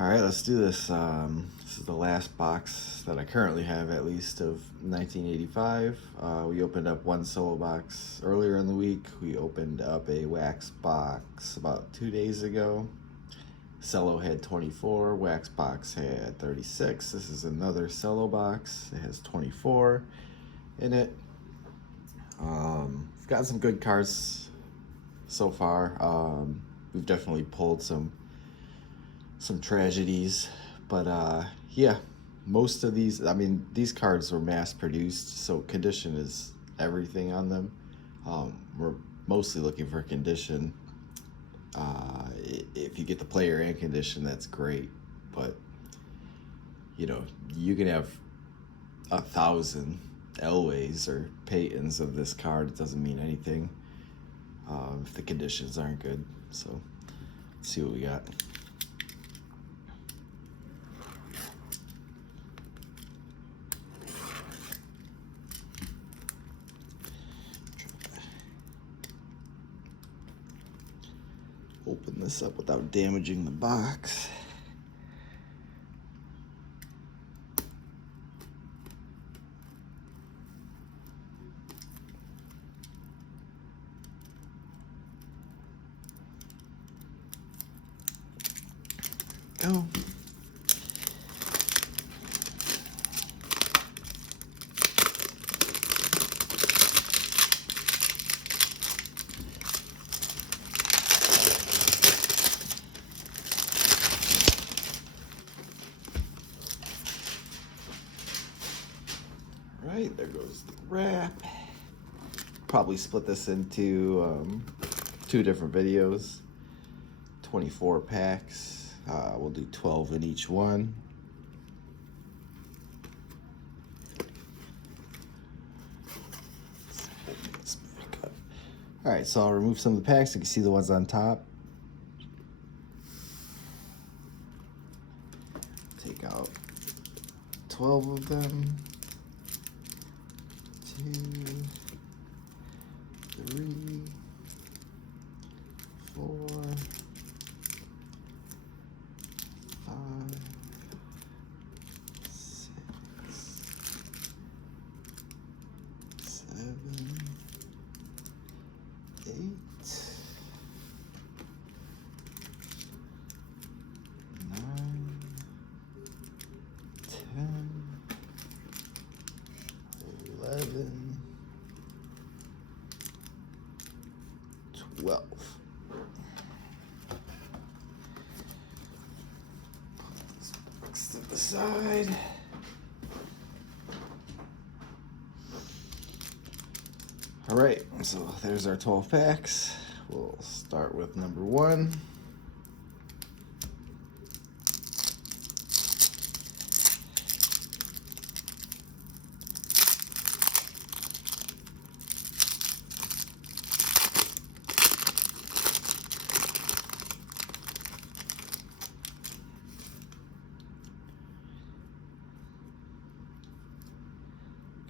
All right, let's do this. This is the last box that I currently have, at least, of 1985. We opened up one solo box earlier in the week. We opened up a wax box about 2 days ago. Cello had 24, wax box had 36. This is another cello box. It has 24 in it. We've got some good cards so far. We've definitely pulled some tragedies, but yeah, most of these, I mean, these cards were mass produced, so condition is everything on them. We're mostly looking for condition. If you get the player and condition, that's great, but you know, you can have 1,000 Elways or Paytons of this card. It doesn't mean anything if the conditions aren't good. So let's see what we got. Open this up without damaging the box. Go. Right, there goes the wrap. Probably split this into 2 different videos. 24 packs. We'll do 12 in each one. All right, so I'll remove some of the packs. You can see the ones on top. Take out 12 of them. 2, 3, 4, 5, 6, 7, 8, 9, 10, 11, 12. Put this box to the side. All right, so there's our 12 packs. We'll start with number 1.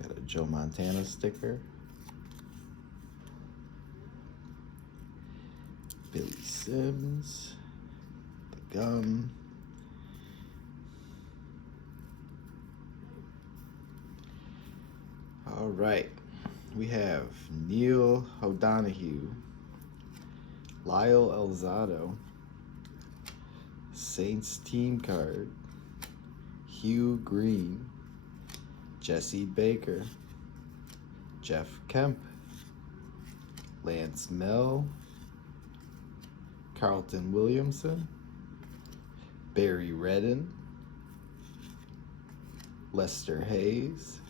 Got a Joe Montana sticker. Billy Sims. The gum. All right. We have Neil O'Donohue. Lyle Elzado. Saints team card. Hugh Green. Jesse Baker, Jeff Kemp, Lance Mell, Carlton Williamson, Barry Redden, Lester Hayes,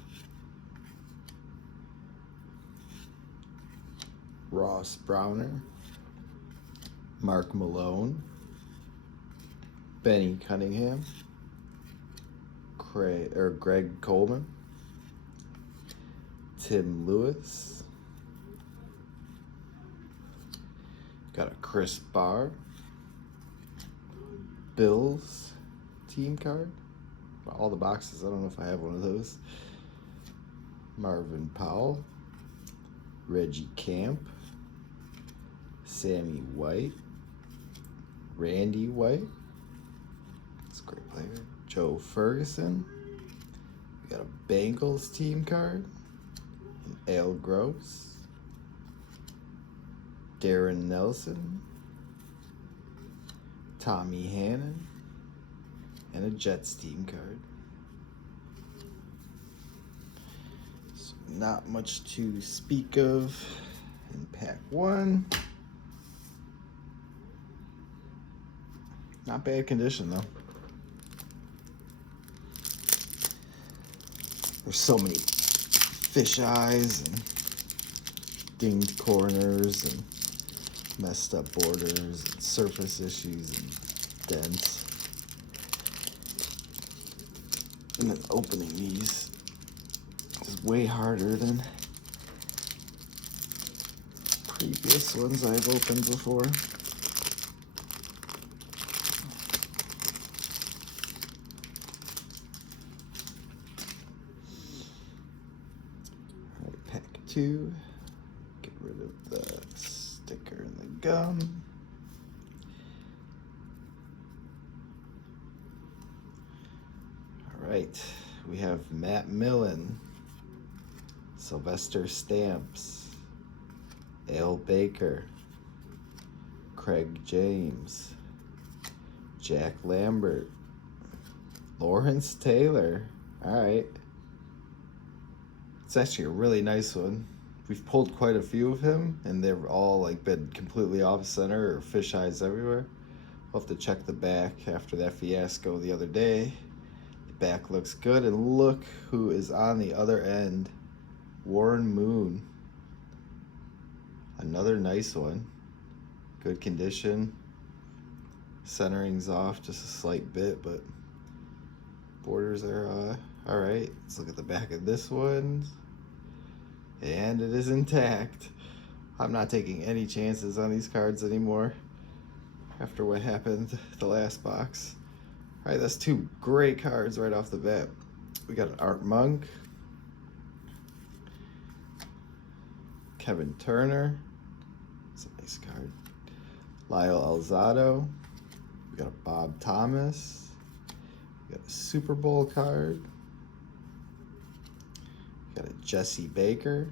Ross Browner, Mark Malone, Benny Cunningham, Greg Coleman, Tim Lewis, got a Chris Barr, Bills team card, all the boxes, I don't know if I have one of those, Marvin Powell, Reggie Camp, Sammy White, Randy White, great player. Joe Ferguson. We got a Bengals team card. An Al Gross. Darren Nelson. Tommy Hannon. And a Jets team card. So not much to speak of in pack 1. Not bad condition though. There's so many fish eyes and dinged corners and messed up borders and surface issues and dents. And then opening these is way harder than previous ones I've opened before. Alright, pack 2. Get rid of the sticker and the gum. Alright, we have Matt Millen, Sylvester Stamps, Al Baker, Craig James, Jack Lambert, Lawrence Taylor. Alright. It's actually a really nice one. We've pulled quite a few of him, and they've all like been completely off center or fish eyes everywhere. We'll have to check the back after that fiasco the other day. The back looks good, and look who is on the other end. Warren Moon. Another nice one. Good condition. Centering's off just a slight bit, but borders are alright. Let's look at the back of this one. And it is intact. I'm not taking any chances on these cards anymore after what happened the last box. Alright, that's 2 great cards right off the bat. We got an Art Monk, Kevin Turner, that's a nice card, Lyle Alzado, we got a Bob Thomas, we got a Super Bowl card, we got a Jesse Baker,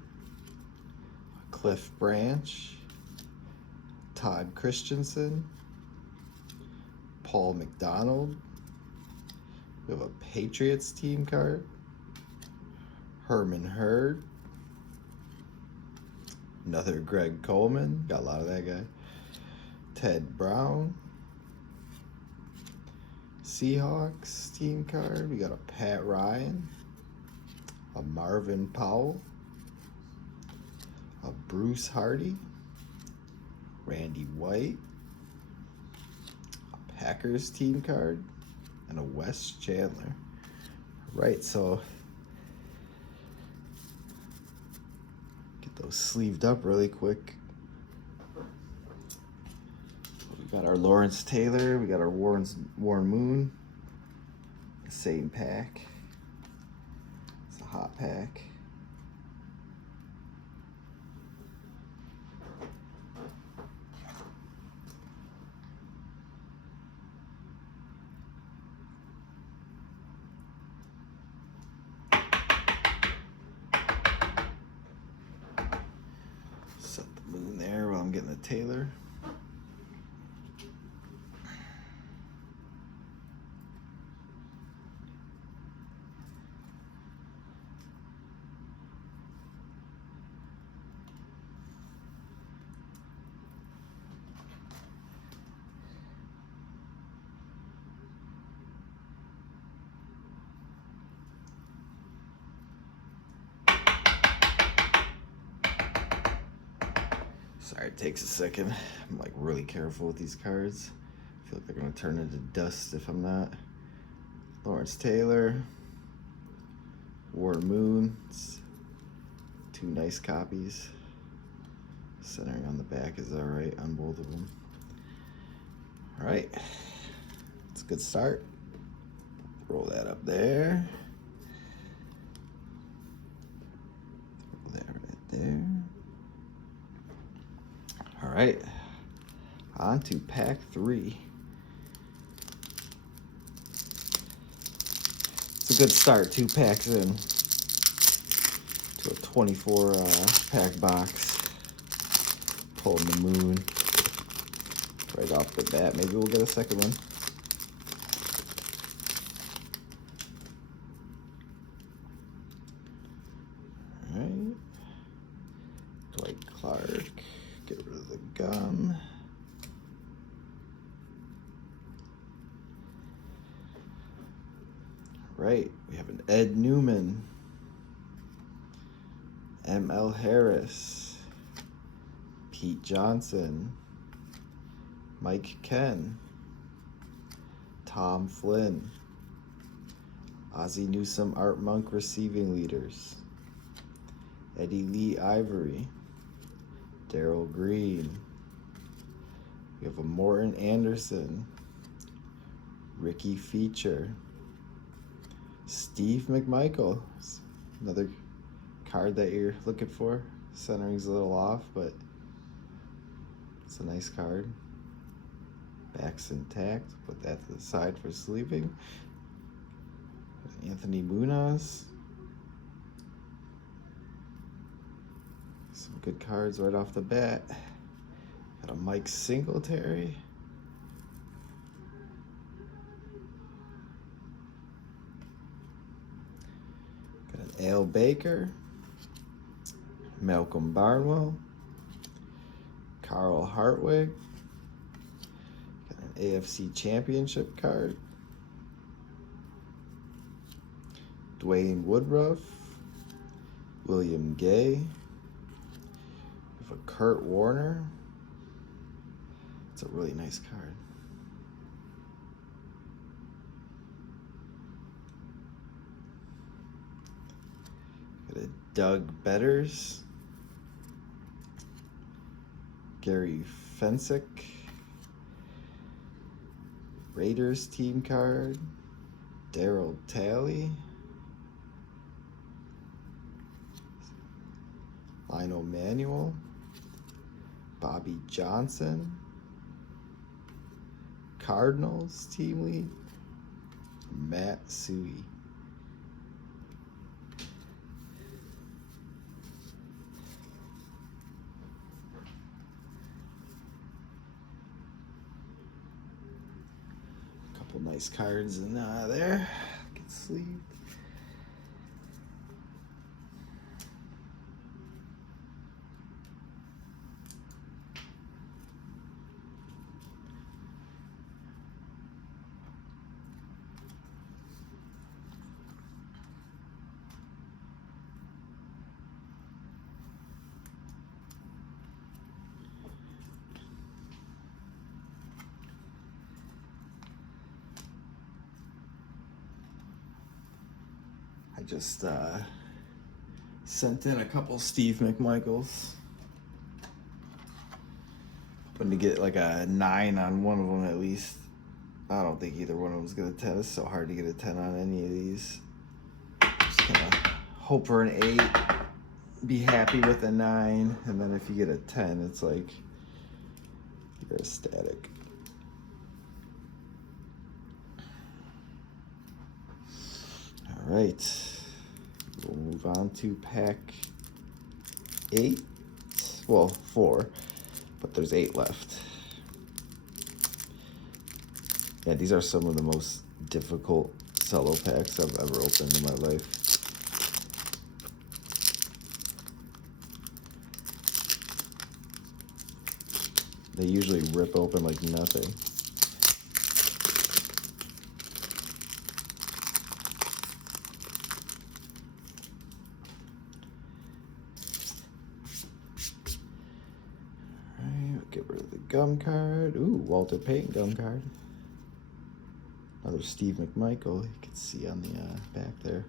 a Cliff Branch, Todd Christensen, Paul McDonald, we have a Patriots team card, Herman Hurd, another Greg Coleman, got a lot of that guy, Ted Brown, Seahawks team card, we got a Pat Ryan, a Marvin Powell, a Bruce Hardy, Randy White, a Packers team card, and a Wes Chandler. Right, so get those sleeved up really quick. We got our Lawrence Taylor, we got our Warren Moon, the same pack. It's a hot pack. Set the Moon there while I'm getting the Taylor. Sorry, it takes a second. I'm like really careful with these cards. I feel like they're gonna turn into dust if I'm not. Lawrence Taylor, Warren Moon. It's 2 nice copies. Centering on the back is alright on both of them. Alright, it's a good start. Roll that up there. Roll that right there. All right, on to pack 3. It's a good start, 2 packs in to a 24 pack box. Pulling the moon right off the bat. Maybe we'll get a second one. All right. Dwight Clark. Get rid of the gum. Right, we have an Ed Newman, M.L. Harris, Pete Johnson, Mike Ken, Tom Flynn, Ozzie Newsome Art Monk receiving leaders, Eddie Lee Ivory, Daryl Green. We have a Morton Anderson, Ricky Feature, Steve McMichael, another card that you're looking for. Centering's a little off, but it's a nice card. Back's intact. Put that to the side for sleeping. Anthony Munoz. Some good cards right off the bat. Got a Mike Singletary. Al Baker, Malcolm Barnwell, Carl Hartwig, got an AFC Championship card, Dwayne Woodruff, William Gay, we have a Kurt Warner. It's a really nice card. Doug Betters, Gary Fensick, Raiders team card, Daryl Talley, Lionel Manuel, Bobby Johnson, Cardinals team lead, Matt Suey. Nice cards in there. Get sleeved. I just sent in a couple Steve McMichaels. Hoping to get like a 9 on one of them at least. I don't think either one of them's gonna 10. It's so hard to get a 10 on any of these. Just gonna hope for an 8, be happy with a 9, and then if you get a 10, it's like you're ecstatic. All right, we'll move on to pack 8. Well, 4, but there's 8 left. Yeah, these are some of the most difficult cello packs I've ever opened in my life. They usually rip open like nothing. Get rid of the gum card. Ooh, Walter Payton gum card. Another Steve McMichael. You can see on the back there.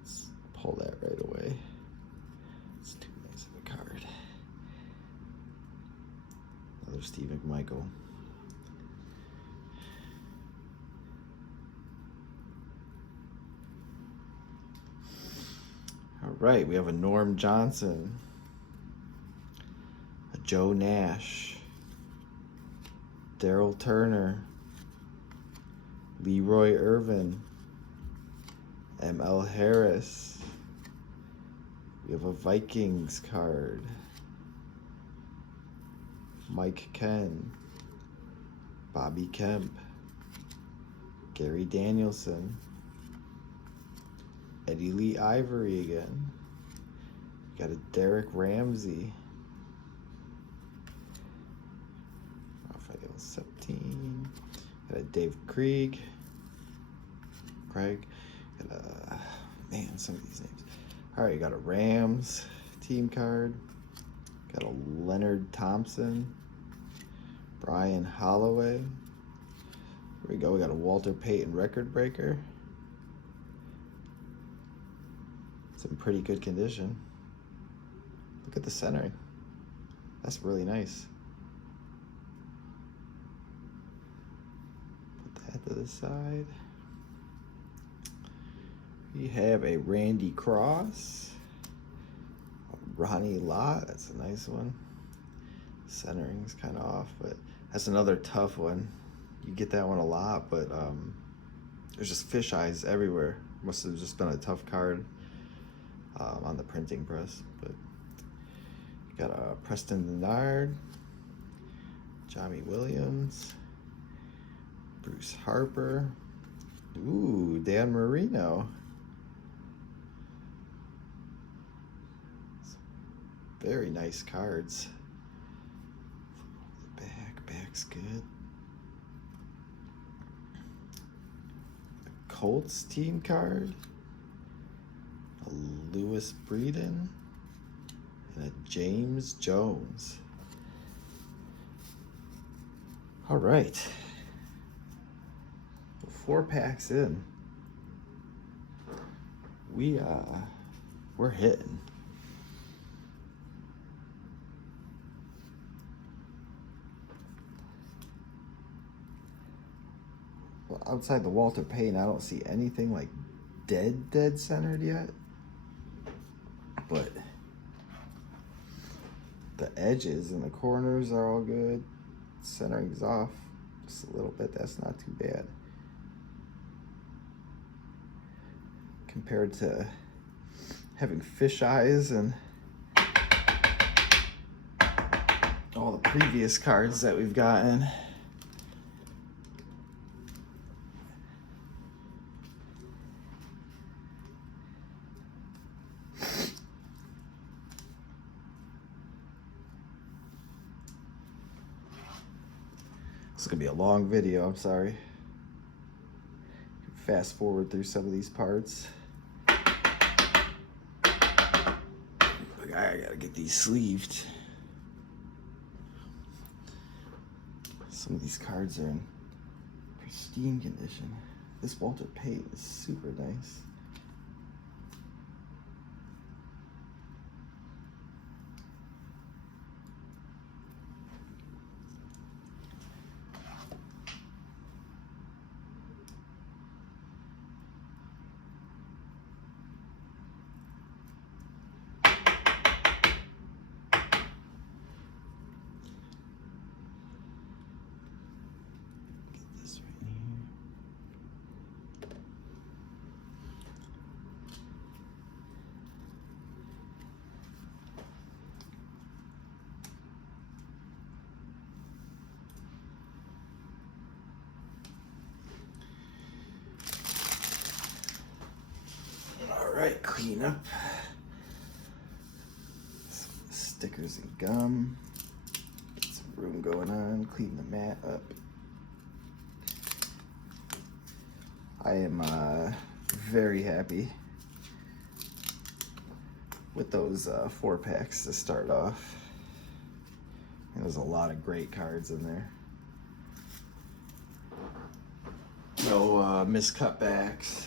Let's pull that right away. It's too nice of a card. Another Steve McMichael. All right, we have a Norm Johnson. Joe Nash, Daryl Turner, Leroy Irvin, ML Harris. We have a Vikings card. Mike Ken. Bobby Kemp. Gary Danielson. Eddie Lee Ivory again. Got a Derek Ramsey. Raphael Septine. Got a Dave Craig. Got a, man, some of these names. All right, got a Rams team card. Got a Leonard Thompson. Brian Holloway. Here we go. We got a Walter Payton record breaker. It's in pretty good condition. Look at the centering. That's really nice. Put that to the side. We have a Randy Cross. A Ronnie Lott. That's a nice one. Centering's kind of off, but that's another tough one. You get that one a lot, but there's just fish eyes everywhere. Must have just been a tough card on the printing press. But you got a Preston Denard, Johnny Williams, Bruce Harper, ooh, Dan Marino. Very nice cards. The back's good. A Colts team card. A Lewis Breeden. And a James Jones. All right. 4 packs in. We're hitting. Well, outside the Walter Payton, I don't see anything like dead centered yet. But the edges and the corners are all good. Centering's off just a little bit. That's not too bad. Compared to having fish eyes and all the previous cards that we've gotten. This is gonna be a long video, I'm sorry. Fast forward through some of these parts. I gotta get these sleeved. Some of these cards are in pristine condition. This Walter Payton is super nice. All right, clean up some stickers and gum. Get some room going on. Clean the mat up. I am very happy with those 4 packs to start off. And there's a lot of great cards in there. No missed cutbacks.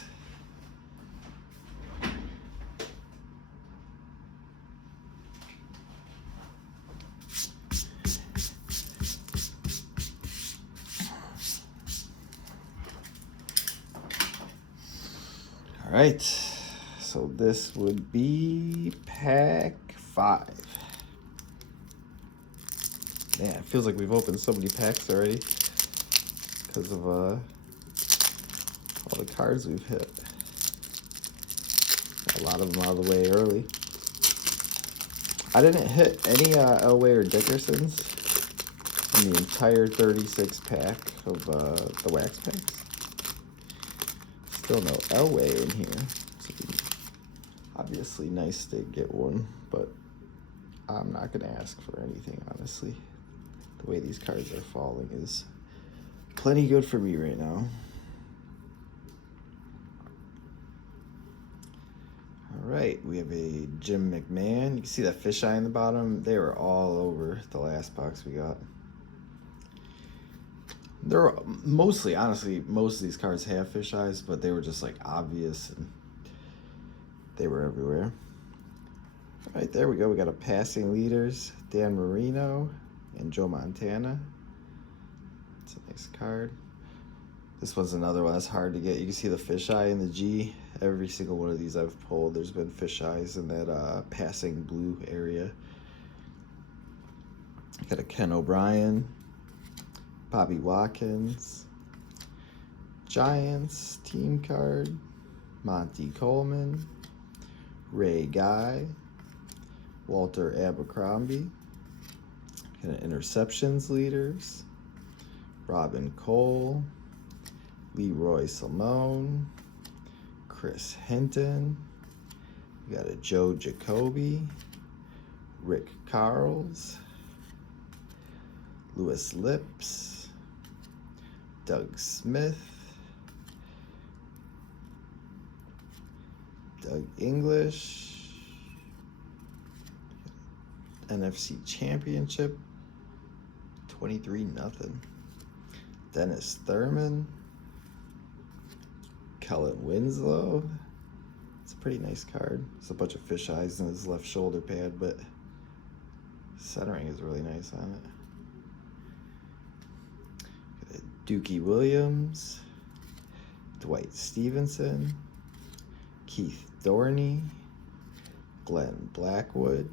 All right, so this would be pack 5. Man, it feels like we've opened so many packs already because of all the cards we've hit. A lot of them out of the way early. I didn't hit any Elway or Dickersons in the entire 36 pack of the wax packs. Still no Elway in here. So obviously nice to get one, but I'm not going to ask for anything, honestly. The way these cards are falling is plenty good for me right now. All right, we have a Jim McMahon. You can see that fisheye in the bottom. They were all over the last box we got. They're mostly, honestly, most of these cards have fisheyes, but they were just like obvious and they were everywhere. All right, there we go. We got a passing leaders, Dan Marino and Joe Montana. It's a nice card. This one's another one that's hard to get. You can see the fisheye in the G. Every single one of these I've pulled, there's been fisheyes in that passing blue area. Got a Ken O'Brien, Bobby Watkins, Giants team card, Monty Coleman, Ray Guy, Walter Abercrombie, got an interceptions leaders, Robin Cole, Leroy Simone, Chris Hinton, we got a Joe Jacoby, Rick Carls, Lewis Lips, Doug Smith, Doug English, NFC Championship, 23-0. Dennis Thurman, Kellen Winslow. It's a pretty nice card. It's a bunch of fisheyes in his left shoulder pad, but centering is really nice on it. Dookie Williams, Dwight Stevenson, Keith Dorney, Glenn Blackwood,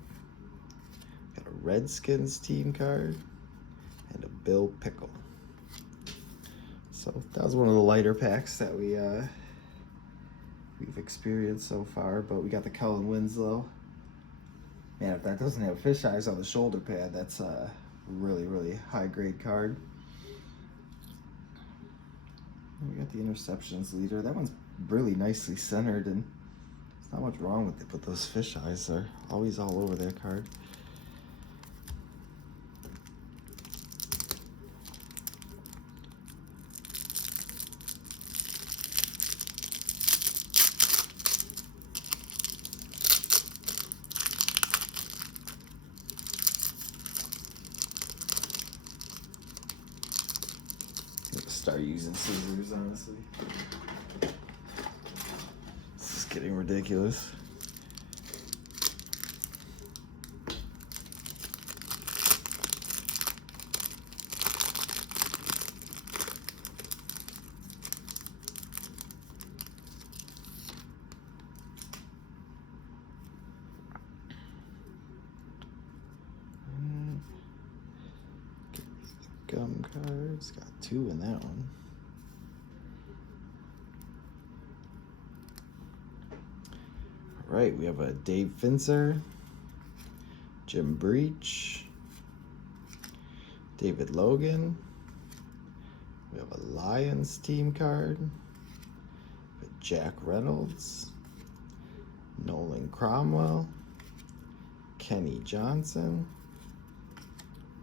got a Redskins team card, and a Bill Pickle. So that was one of the lighter packs that we've experienced so far, but we got the Kellen Winslow. Man, if that doesn't have fisheyes on the shoulder pad, that's a really, really high grade card. We got the interceptions leader. That one's really nicely centered, and there's not much wrong with it, but those fisheyes are always all over that card. Start using scissors, honestly. This is getting ridiculous. Gum cards, got 2 in that one. All right, we have a Dave Finzer, Jim Breach, David Logan. We have a Lions team card, Jack Reynolds, Nolan Cromwell, Kenny Johnson,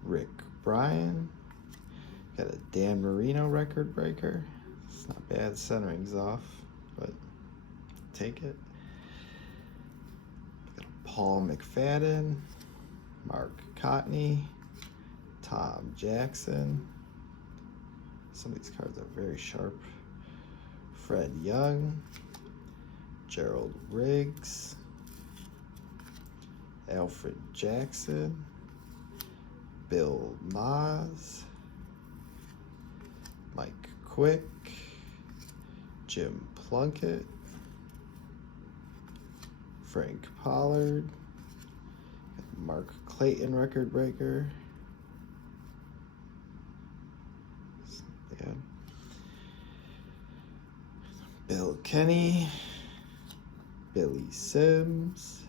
Rick Bryan. Got a Dan Marino record breaker. It's not bad, centering's off, but take it. Got a Paul McFadden, Mark Cotney, Tom Jackson. Some of these cards are very sharp. Fred Young, Gerald Riggs, Alfred Jackson, Bill Maas, Mike Quick, Jim Plunkett, Frank Pollard, Mark Clayton record breaker. Yeah. Bill Kenny, Billy Sims,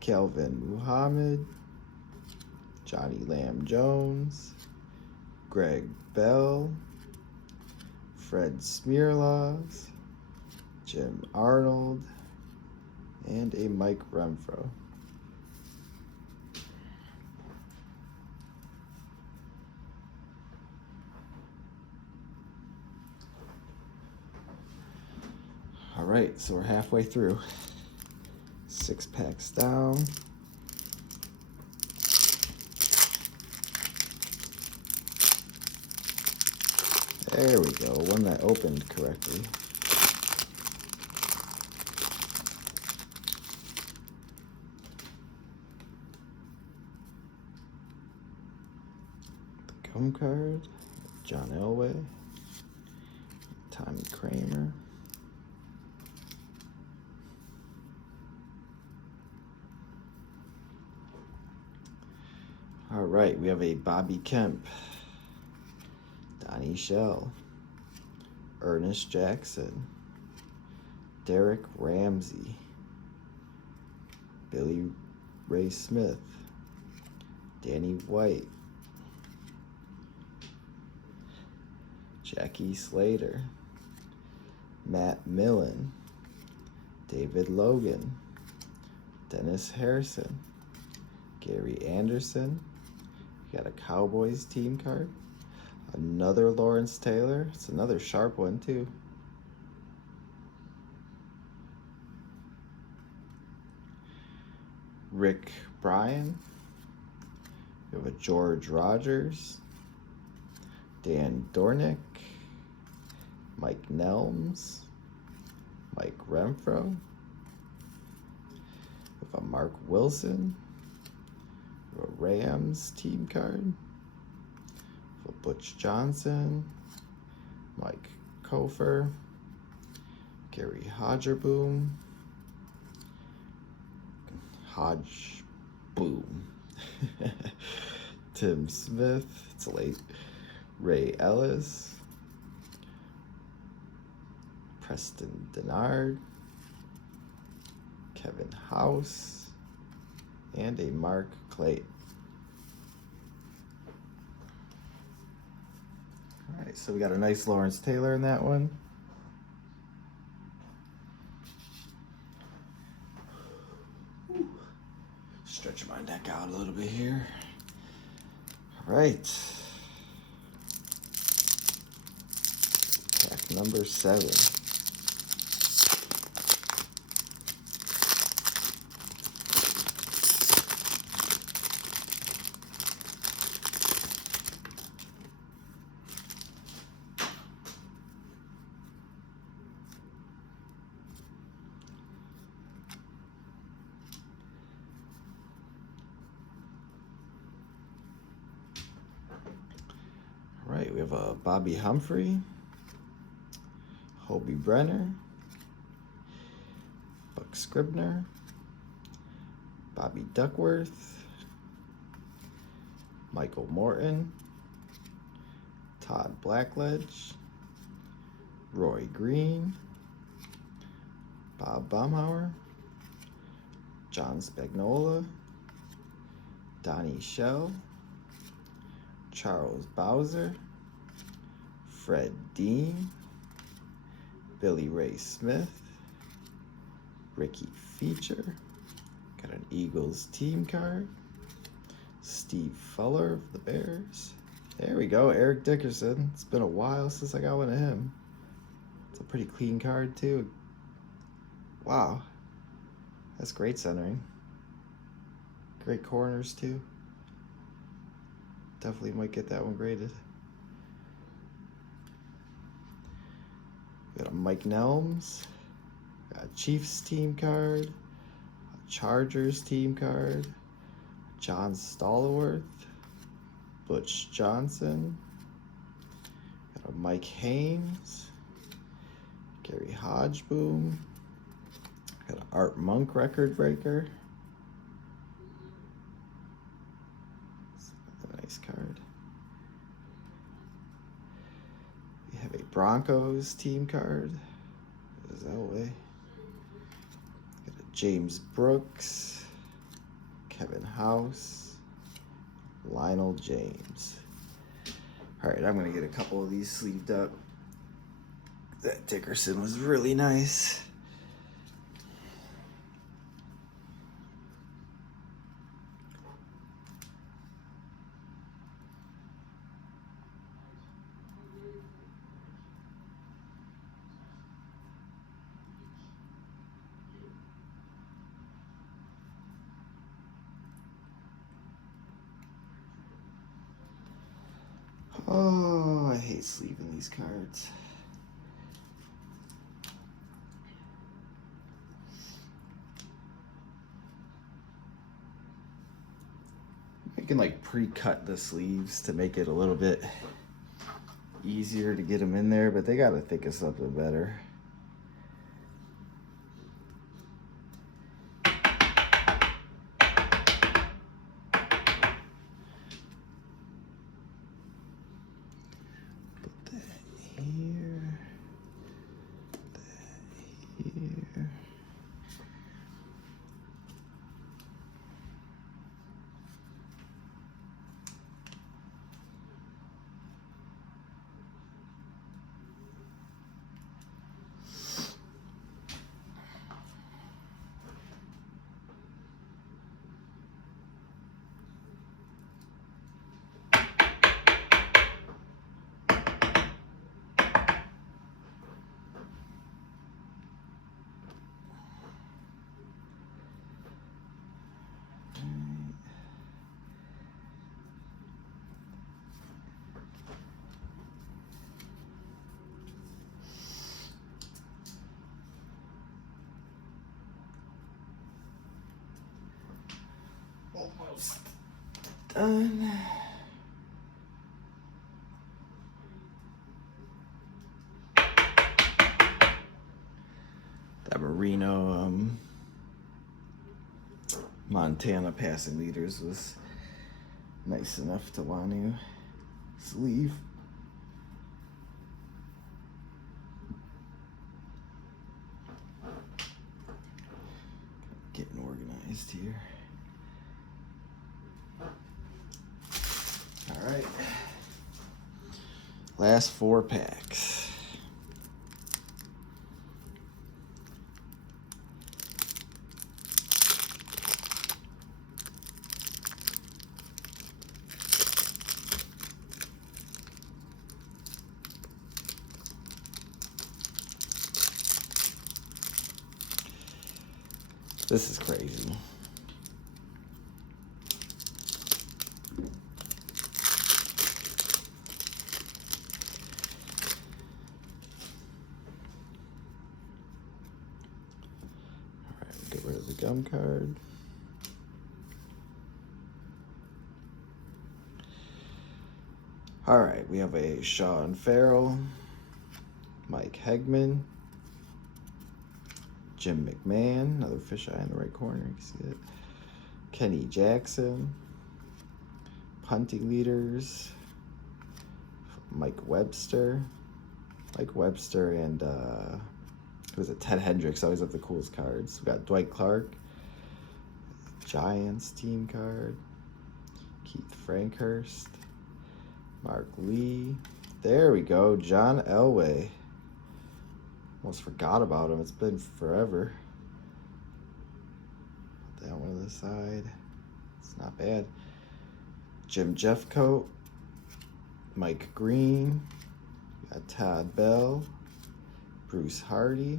Kelvin Muhammad, Johnny Lamb Jones, Greg Bell, Fred Smirlaws, Jim Arnold, and a Mike Renfro. All right, so we're halfway through. 6 packs down. There we go, one that opened correctly. The gum card, John Elway, Tommy Kramer. All right, we have a Bobby Kemp, Donnie Shell, Ernest Jackson, Derek Ramsey, Billy Ray Smith, Danny White, Jackie Slater, Matt Millen, David Logan, Dennis Harrison, Gary Anderson. You got a Cowboys team card. Another Lawrence Taylor. It's another sharp one too. Rick Bryan. We have a George Rogers, Dan Dornick, Mike Nelms, Mike Renfro. We have a Mark Wilson, a Rams team card, for Butch Johnson, Mike Kofer, Gary Hodgerboom, Tim Smith, it's late, Ray Ellis, Preston Denard, Kevin House, and a Mark Clayton. All right, so we got a nice Lawrence Taylor in that one. Stretch my neck out a little bit here. All right. Pack number 7. All right, we have a Bobby Humphrey, Hobie Brenner, Buck Scribner, Bobby Duckworth, Michael Morton, Todd Blackledge, Roy Green, Bob Baumhauer, John Spagnola, Donnie Shell, Charles Bowser, Fred Dean, Billy Ray Smith, Ricky Feature, got an Eagles team card, Steve Fuller of the Bears. There we go, Eric Dickerson. It's been a while since I got one of him. It's a pretty clean card too. Wow, that's great centering. Great corners too. Definitely might get that one graded. We got a Mike Nelms, got a Chiefs team card, a Chargers team card, John Stallworth, Butch Johnson, got a Mike Hames, Gary Hodgeboom, got an Art Monk record breaker. Nice card. We have a Broncos team card. Is that way? James Brooks, Kevin House, Lionel James. All right, I'm gonna get a couple of these sleeved up. That Dickerson was really nice. Oh, I hate sleeving these cards. I can like pre-cut the sleeves to make it a little bit easier to get them in there, but they gotta think of something better. Almost done. That Marino Montana passing leaders was nice enough to want to sleeve. Getting organized here. All right. Last 4 packs. This is crazy. Get rid of the gum card. All right, we have a Sean Farrell, Mike Hegman, Jim McMahon, another fisheye in the right corner, you can see it. Kenny Jackson, punting leaders, Mike Webster and who was it? Ted Hendricks always have the coolest cards. We got Dwight Clark, Giants team card, Keith Frankhurst, Mark Lee. There we go, John Elway. Almost forgot about him. It's been forever. Put that one to the side. It's not bad. Jim Jeffcoat, Mike Green, got Todd Bell, Bruce Hardy,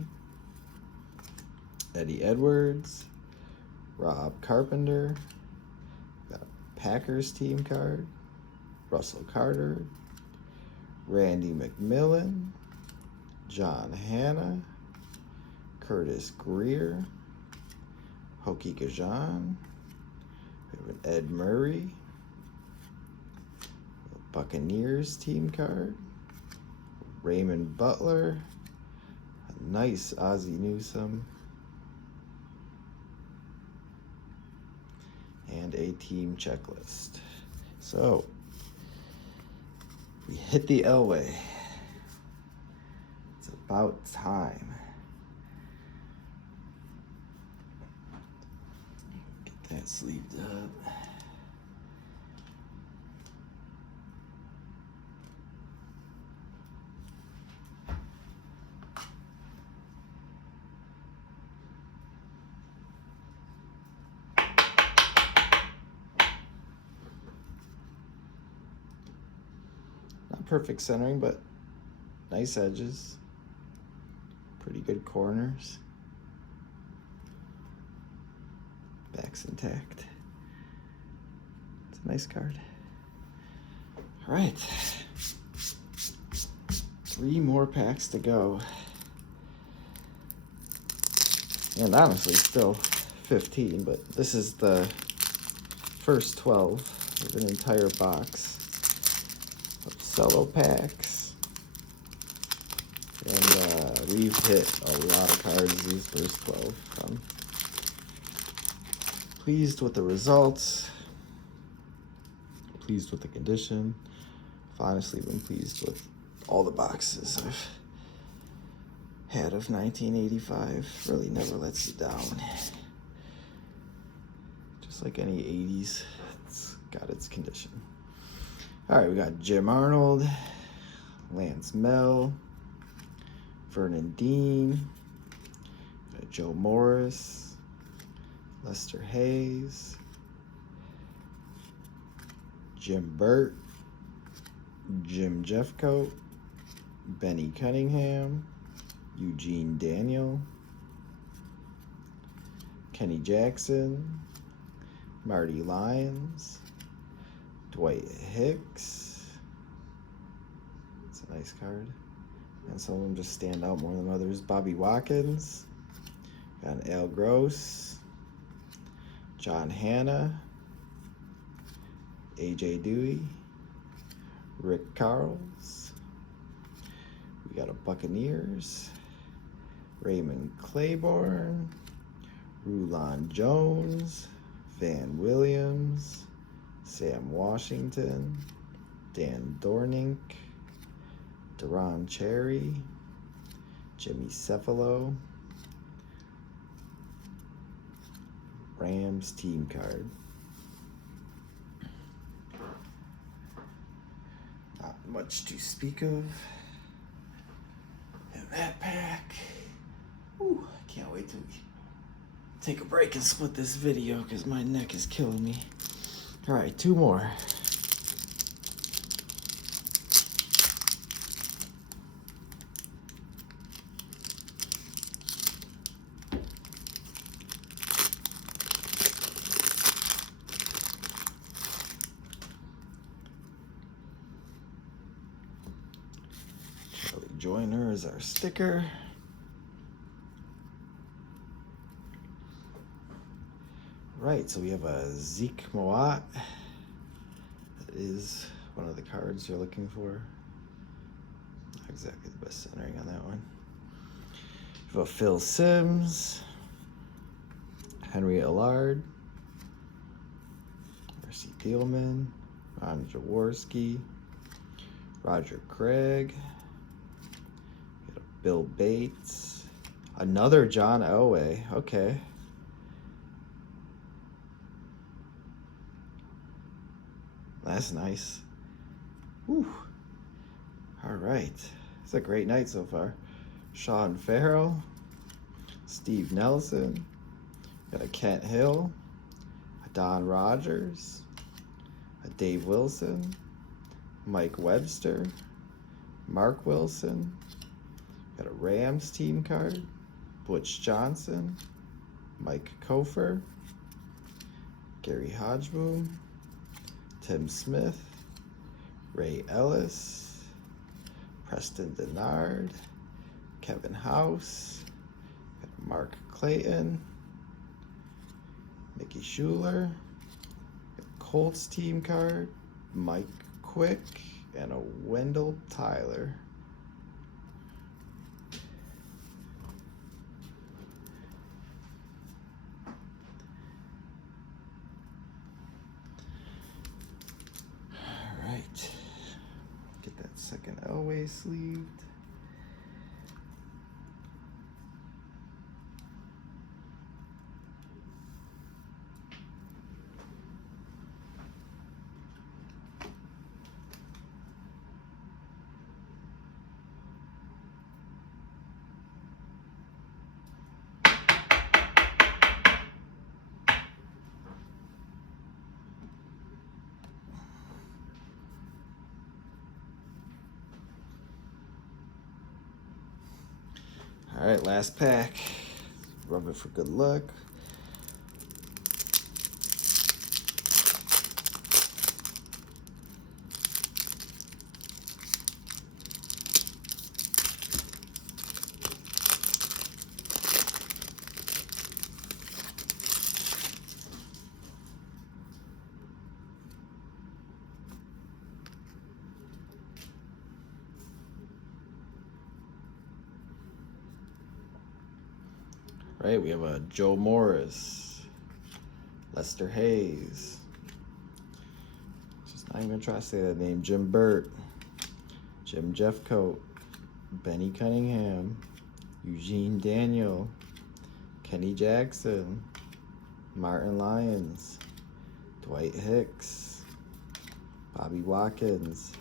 Eddie Edwards, Rob Carpenter, got Packers team card, Russell Carter, Randy McMillan, John Hanna, Curtis Greer, Hokie Gajan, we have an Ed Murray, Buccaneers team card, Raymond Butler, a nice Ozzie Newsome, and a team checklist. So we hit the Elway. It's about time. That sleeved up. Not perfect centering, but nice edges. Pretty good corners. Back's intact. It's a nice card. All right. 3 more packs to go. And honestly, still 15, but this is the first 12 of an entire box of cello packs. And we've hit a lot of cards these first 12. I'm pleased with the results, pleased with the condition. I've honestly been pleased with all the boxes I've had of 1985. Really never lets you down. Just like any 80s, it's got its condition. All right, we got Jim Arnold, Lance Mel, Vernon Dean, Joe Morris, Lester Hayes, Jim Burt, Jim Jeffcoat, Benny Cunningham, Eugene Daniel, Kenny Jackson, Marty Lyons, Dwight Hicks. It's a nice card. And some of them just stand out more than others. Bobby Watkins, got Al Gross, John Hanna, A.J. Dewey, Rick Carls. We got a Buccaneers, Raymond Claiborne, Rulon Jones, Van Williams, Sam Washington, Dan Dornink, Deron Cherry, Jimmy Cephalo, Rams team card. Not much to speak of in that pack. Ooh, I can't wait to take a break and split this video because my neck is killing me. All right, 2 more. Charlie Joyner is our sticker. Right, so we have a Zeke Moat. That is one of the cards you're looking for. Not exactly the best centering on that one. We have a Phil Simms, Henry Allard, R.C. Thielman, Ron Jaworski, Roger Craig, we got a Bill Bates, another John Elway. Okay. That's nice. Whew. All right. It's a great night so far. Sean Farrell, Steve Nelson, got a Kent Hill, a Don Rogers, a Dave Wilson, Mike Webster, Mark Wilson, got a Rams team card, Butch Johnson, Mike Kofer, Gary Hodgeboom, Tim Smith, Ray Ellis, Preston Denard, Kevin House, Mark Clayton, Mickey Schuler, Colts team card, Mike Quick, and a Wendell Tyler. Get that second Elway sleeved. All right, last pack. Rub it for good luck. Right, we have a Joe Morris, Lester Hayes, just not even gonna try to say that name, Jim Burt, Jim Jeffcoat, Benny Cunningham, Eugene Daniel, Kenny Jackson, Martin Lyons, Dwight Hicks, Bobby Watkins,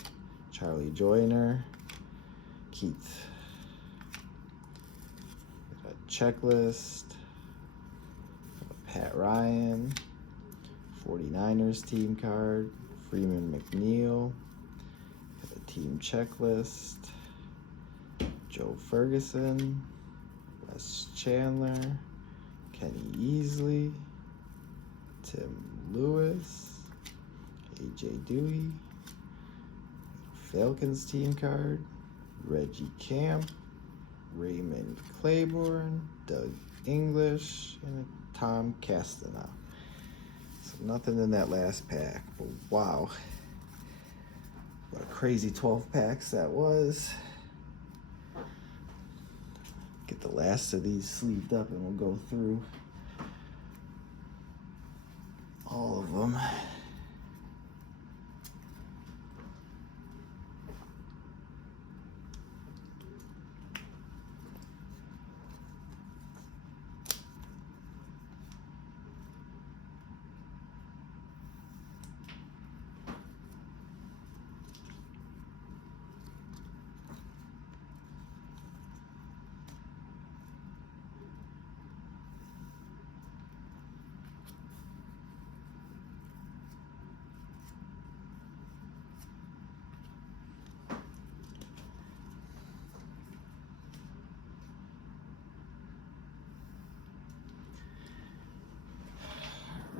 Charlie Joyner, Keith. Checklist, Pat Ryan, 49ers team card, Freeman McNeil, a team checklist, Joe Ferguson, Wes Chandler, Kenny Easley, Tim Lewis, AJ Dewey, Falcons team card, Reggie Camp, Raymond Claiborne, Doug English, and Tom Castaneau. So nothing in that last pack, but wow. What a crazy 12 packs that was. Get the last of these sleeved up and we'll go through all of them.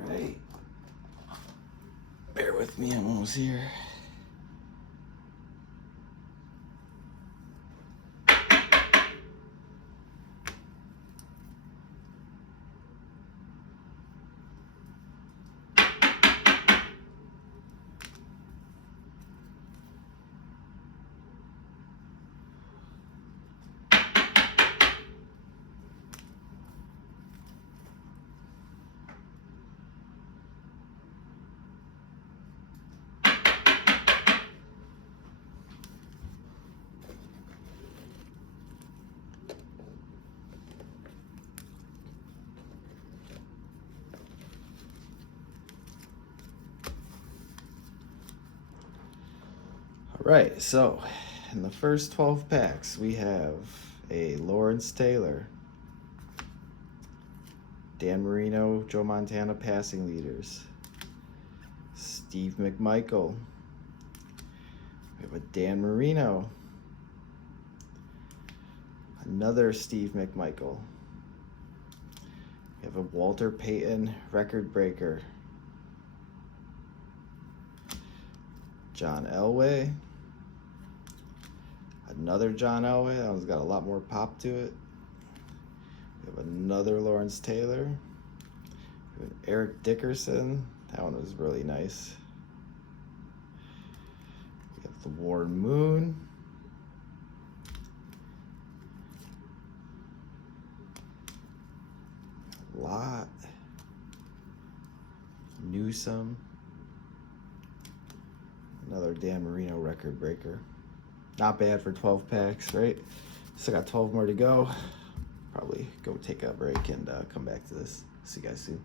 Right. Bear with me, I'm almost here. Right, so in the first 12 packs, we have a Lawrence Taylor, Dan Marino, Joe Montana passing leaders, Steve McMichael, we have a Dan Marino, another Steve McMichael, we have a Walter Payton record breaker, John Elway, another John Elway, that one's got a lot more pop to it. We have another Lawrence Taylor. We have Eric Dickerson, that one was really nice. We have the Warren Moon. Lott. Newsome. Another Dan Marino record breaker. Not bad for 12 packs, right? Still got 12 more to go. Probably go take a break and come back to this. See you guys soon.